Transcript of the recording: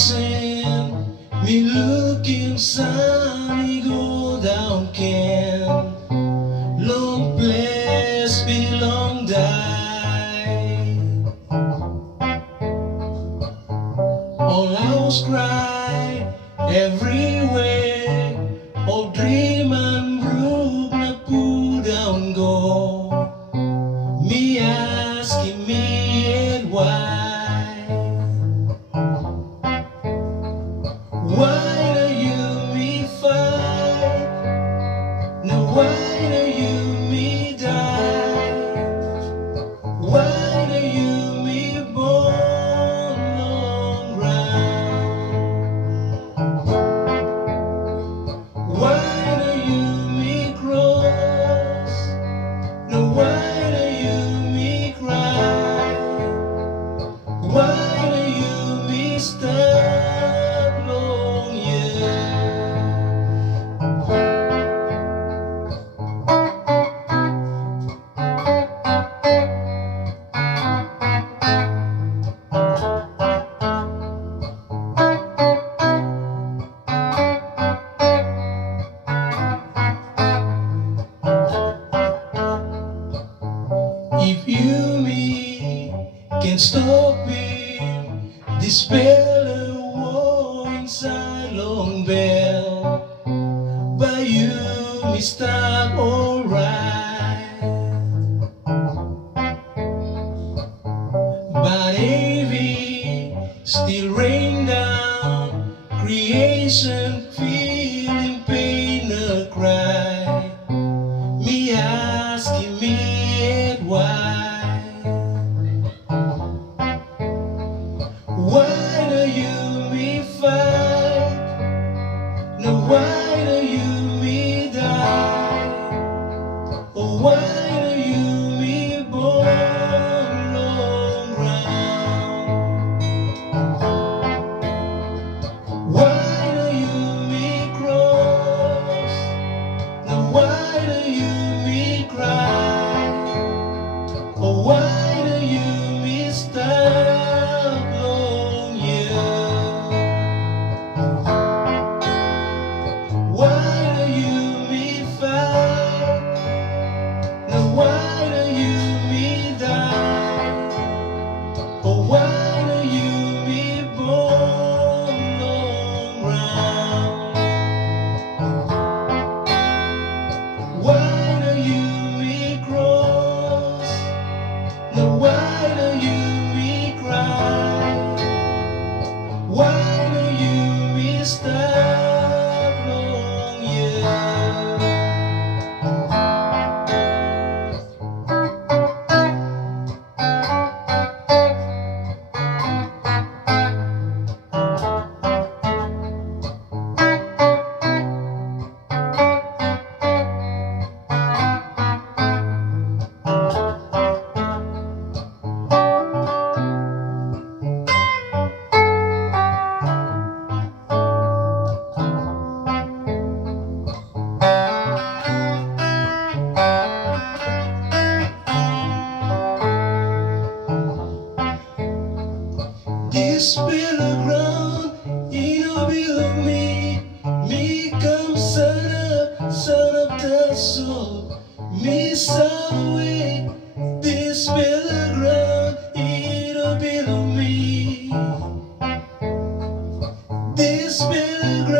sand, me looking sunny go down can long place belong die. All house cry everywhere, all dream and brook na pull down go. Me asking me yet why. Why do you me fight? No, why do you me die? Why do you me born long round? Why do you me cross? No, why do you me cry? Why do you me stand long year? If you me can stop it, this bell war inside long bell. But you me stop alright. But heavy still rain down, creation feeling pain a cry. Me asking me yet why. Why do you me fight? No, why do you me die? Oh, why do you me born long round? Why do you me cross? No, why do you me cry? Oh, why do you me stop long year? Why do you me fight? No, why do you me die? Oh, why do you me born long round? Why do you me cross? No, why do you me cry? Why do you me stop long year? This battleground, it don't belong me. Me come son of the soul. Me away. This battleground, it don't belong me. This battleground.